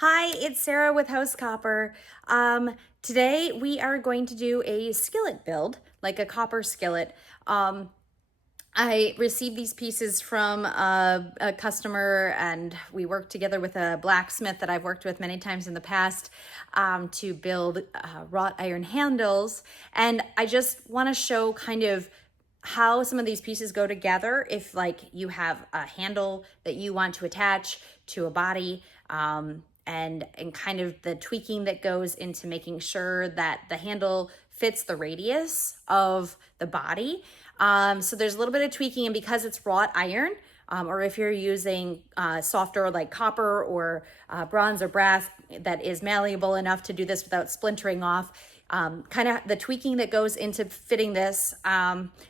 Hi, it's Sarah with House Copper. Today we are going to do a skillet build, like a copper skillet. I received these pieces from a customer, and we worked together with a blacksmith that I've worked with many times in the past to build wrought iron handles. And I just want to show kind of how some of these pieces go together if like you have a handle that you want to attach to a body, and kind of the tweaking that goes into making sure that the handle fits the radius of the body. So there's a little bit of tweaking, and because it's wrought iron, or if you're using softer like copper or bronze or brass that is malleable enough to do this without splintering off, kind of the tweaking that goes into fitting this.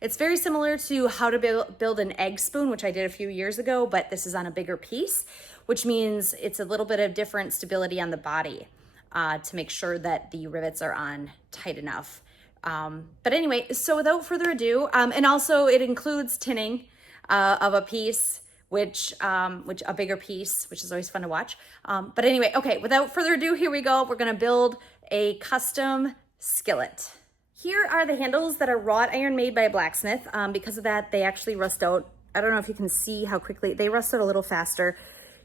It's very similar to how to build an egg spoon, which I did a few years ago, but this is on a bigger piece, which means it's a little bit of different stability on the body to make sure that the rivets are on tight enough. But anyway, so without further ado, and also it includes tinning of a piece, which a bigger piece, which is always fun to watch. But anyway, okay, without further ado, here we go. We're gonna build a custom skillet. Here are the handles that are wrought iron made by a blacksmith. Because of that, they actually rust out. I don't know if you can see how quickly they rust out a little faster.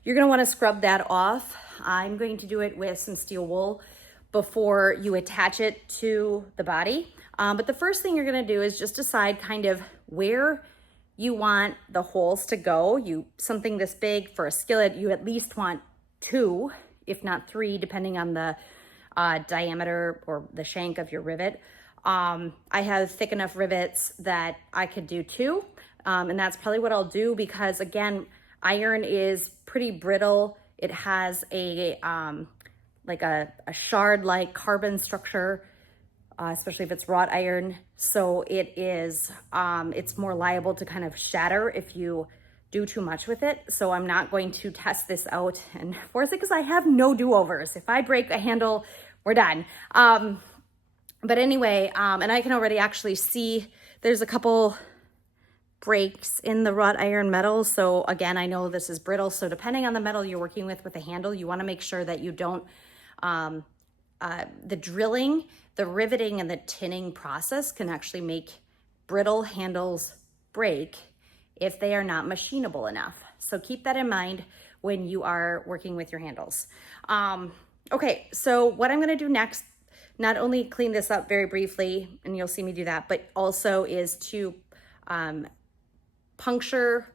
You're gonna wanna scrub that off. I'm going to do it with some steel wool before you attach it to the body. But the first thing you're gonna do is just decide kind of where you want the holes to go. Something this big for a skillet, you at least want 2, if not 3, depending on the diameter or the shank of your rivet. I have thick enough rivets that I could do 2, and that's probably what I'll do because, again, iron is pretty brittle. It has a like a shard-like carbon structure, especially if it's wrought iron. So it is, it's more liable to kind of shatter if you do too much with it. So I'm not going to test this out and force it because I have no do-overs. If I break a handle, we're done. But anyway, and I can already actually see there's a couple breaks in the wrought iron metal. So again, I know this is brittle. So depending on the metal you're working with the handle, you want to make sure that you don't, the drilling, the riveting, and the tinning process can actually make brittle handles break if they are not machinable enough. So keep that in mind when you are working with your handles. Okay, so what I'm going to do next, not only clean this up very briefly, and you'll see me do that, but also is to puncture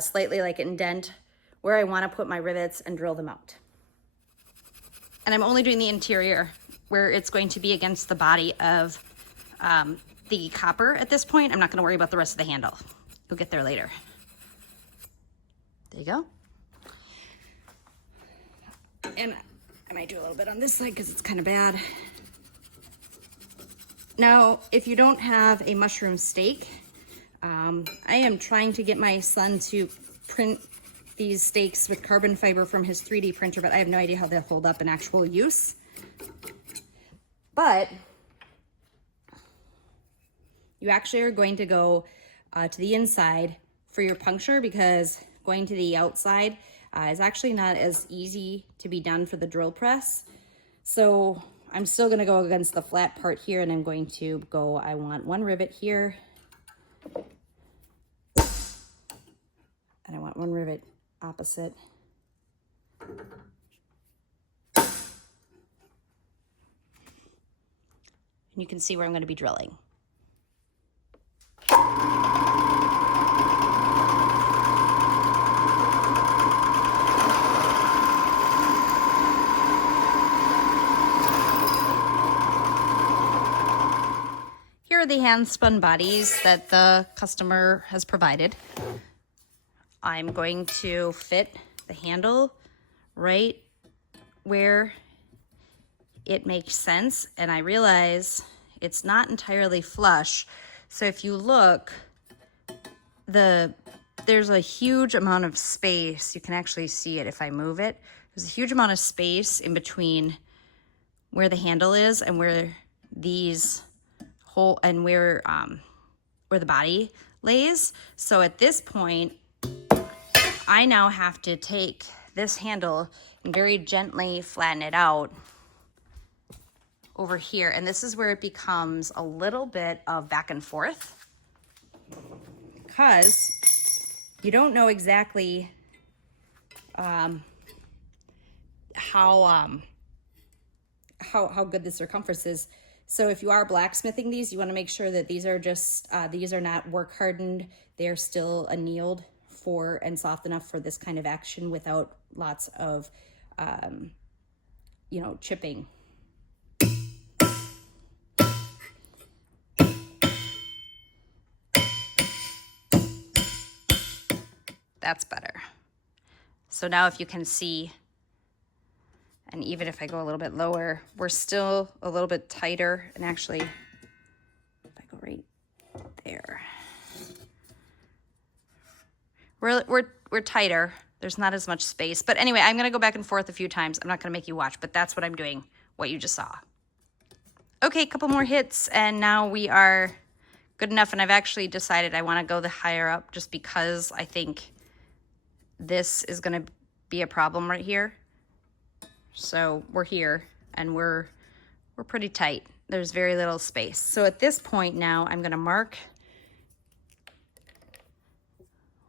slightly, like indent where I want to put my rivets and drill them out. And I'm only doing the interior where it's going to be against the body of the copper at this point. I'm not going to worry about the rest of the handle. We'll get there later. There you go. And I might do a little bit on this side because it's kind of bad. Now, if you don't have a mushroom stake, I am trying to get my son to print these stakes with carbon fiber from his 3D printer, but I have no idea how they'll hold up in actual use. But you actually are going to go to the inside for your puncture because going to the outside is actually not as easy to be done for the drill press. So I'm still gonna go against the flat part here, and I'm going to go, I want 1 rivet here, and I want 1 rivet opposite. And you can see where I'm going to be drilling. Here are the hand-spun bodies that the customer has provided. I'm going to fit the handle right where it makes sense, and I realize it's not entirely flush. So if you look, there's a huge amount of space. You can actually see it if I move it. There's a huge amount of space in between where the handle is and where these hole and where the body lays. So at this point, I now have to take this handle and very gently flatten it out over here. And this is where it becomes a little bit of back and forth, because you don't know exactly how good the circumference is. So if you are blacksmithing these, you want to make sure that these are just these are not work hardened. They're still annealed for and soft enough for this kind of action without lots of you know, chipping. That's better. So now if you can see, and even if I go a little bit lower, we're still a little bit tighter. And actually, if I go right there, we're tighter. There's not as much space. But anyway, I'm gonna go back and forth a few times. I'm not gonna make you watch, but that's what I'm doing, what you just saw. Okay, a couple more hits, and now we are good enough. And I've actually decided I wanna go the higher up just because I think this is gonna be a problem right here. So we're here and we're pretty tight. There's very little space. So at this point now, I'm gonna mark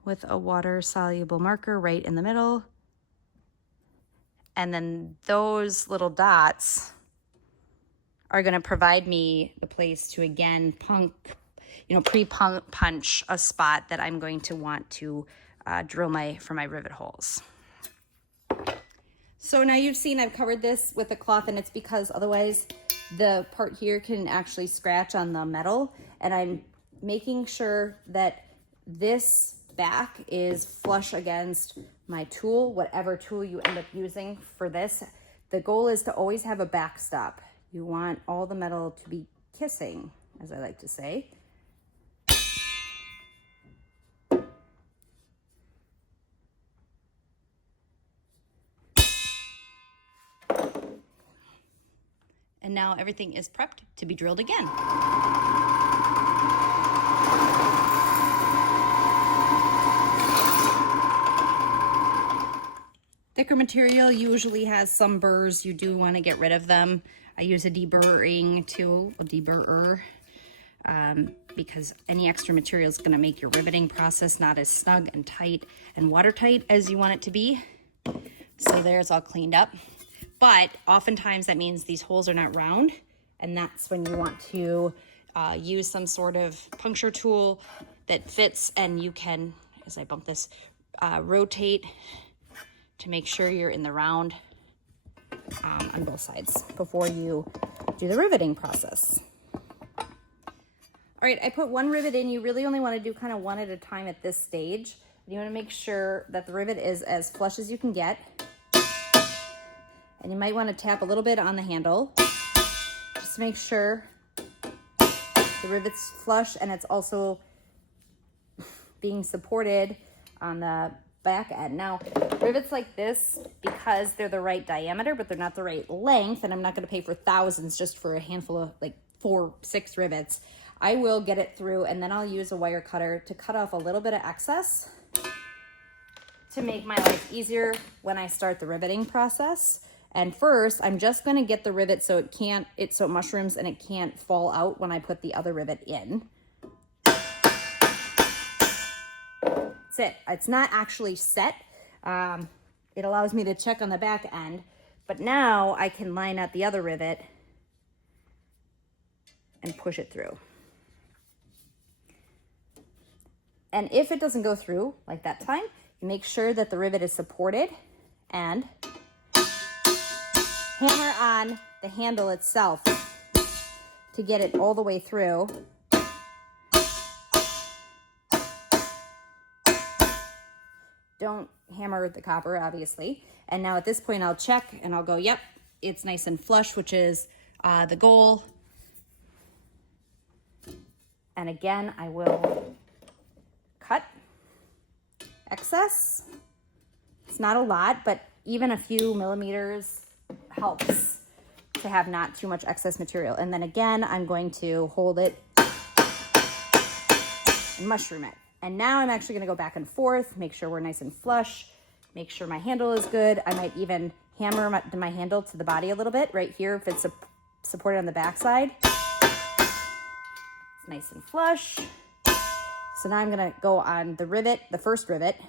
with a water soluble marker right in the middle. And then those little dots are gonna provide me the place to again pre-punch a spot that I'm going to want to drill for my rivet holes. So now you've seen I've covered this with a cloth, and it's because otherwise the part here can actually scratch on the metal. And I'm making sure that this back is flush against my tool, whatever tool you end up using for this. The goal is to always have a backstop. You want all the metal to be kissing, as I like to say. And now everything is prepped to be drilled again. Thicker material usually has some burrs. You do want to get rid of them. I use a deburring tool, a deburrer, because any extra material is going to make your riveting process not as snug and tight and watertight as you want it to be. So there's all cleaned up. But oftentimes that means these holes are not round, and that's when you want to use some sort of puncture tool that fits, and you can, as I bump this, rotate to make sure you're in the round on both sides before you do the riveting process. All right, I put one rivet in. You really only want to do kind of one at a time at this stage. You want to make sure that the rivet is as flush as you can get. And you might want to tap a little bit on the handle just to make sure the rivet's flush and it's also being supported on the back end. Now, rivets like this, because they're the right diameter, but they're not the right length, and I'm not going to pay for thousands just for a handful of like 4-6 rivets, I will get it through, and then I'll use a wire cutter to cut off a little bit of excess to make my life easier when I start the riveting process. And first, I'm just going to get the rivet so so it mushrooms and it can't fall out when I put the other rivet in. That's it. It's not actually set. It allows me to check on the back end, but now I can line up the other rivet and push it through. And if it doesn't go through like that time, you make sure that the rivet is supported and hammer on the handle itself to get it all the way through. Don't hammer the copper, obviously. And now at this point, I'll check and I'll go, yep, it's nice and flush, which is the goal. And again, I will cut excess. It's not a lot, but even a few millimeters helps to have not too much excess material. And then again, I'm going to hold it and mushroom it. And now I'm actually going to go back and forth, make sure we're nice and flush, make sure my handle is good. I might even hammer my handle to the body a little bit right here if it's supported on the back side. It's nice and flush. So now I'm gonna go on the rivet, the first rivet.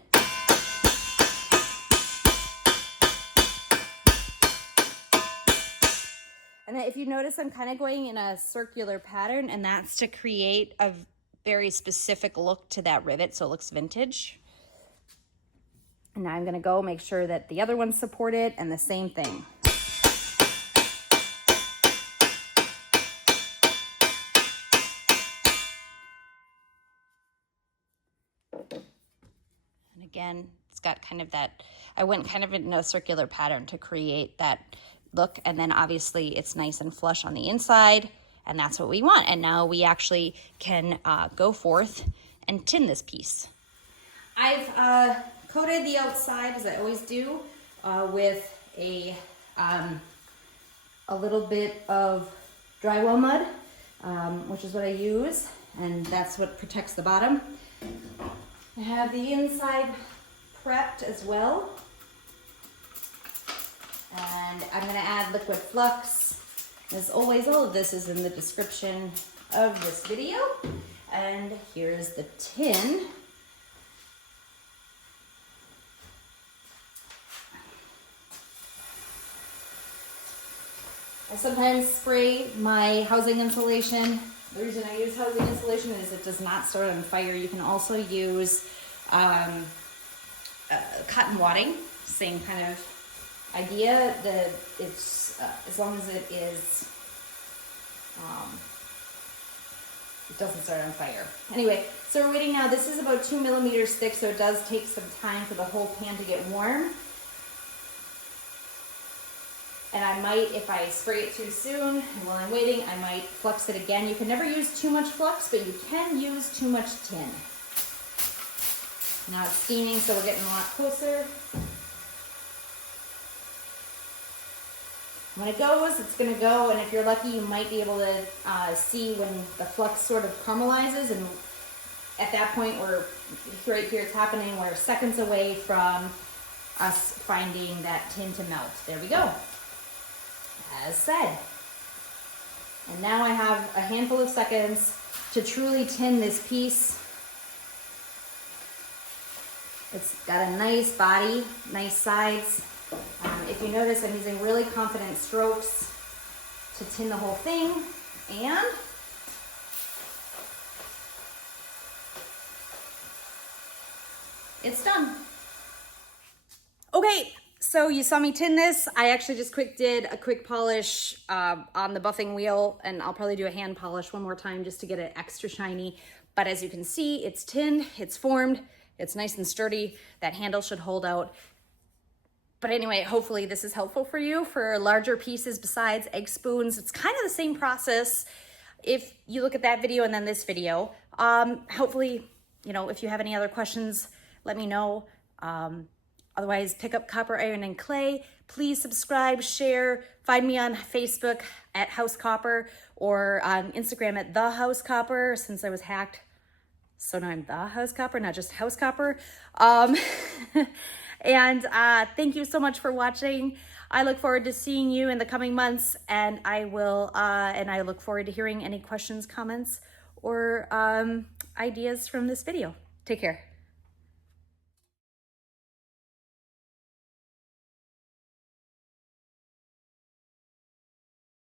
And if you notice, I'm kind of going in a circular pattern, and that's to create a very specific look to that rivet so it looks vintage. And now I'm gonna go make sure that the other ones support it, and the same thing. And again, it's got kind of that, I went kind of in a circular pattern to create that look, and then obviously it's nice and flush on the inside, and that's what we want. And now we actually can go forth and tin this piece. I've coated the outside, as I always do, with a little bit of drywall mud, which is what I use, and that's what protects the bottom. I have the inside prepped as well. And I'm gonna add liquid flux. As always, all of this is in the description of this video. And here's the tin. I sometimes spray my housing insulation. The reason I use housing insulation is it does not start on fire. You can also use cotton wadding, same kind of idea. That it's as long as it doesn't start on fire. Anyway, so we're waiting now. This is about 2 millimeters thick, so it does take some time for the whole pan to get warm. And I might, if I spray it too soon, and while I'm waiting, I might flux it again. You can never use too much flux, but you can use too much tin. Now it's steaming, so we're getting a lot closer. When it goes, it's gonna go, and if you're lucky, you might be able to see when the flux sort of caramelizes, and at that point, right here it's happening, we're seconds away from us finding that tin to melt. There we go. As said. And now I have a handful of seconds to truly tin this piece. It's got a nice body, nice sides. If you notice, I'm using really confident strokes to tin the whole thing, and it's done. Okay, so you saw me tin this. I actually just did a quick polish on the buffing wheel, and I'll probably do a hand polish one more time just to get it extra shiny. But as you can see, it's tinned, it's formed, it's nice and sturdy. That handle should hold out. But anyway, hopefully this is helpful for you for larger pieces besides egg spoons. It's kind of the same process if you look at that video and then this video. Hopefully, you know, if you have any other questions, let me know. Otherwise, pick up copper, iron, and clay. Please subscribe, share. Find me on Facebook at House Copper, or on Instagram at The House Copper, since I was hacked. So now I'm The House Copper, not just House Copper. And thank you so much for watching. I look forward to seeing you in the coming months, and I look forward to hearing any questions, comments, or ideas from this video. Take care.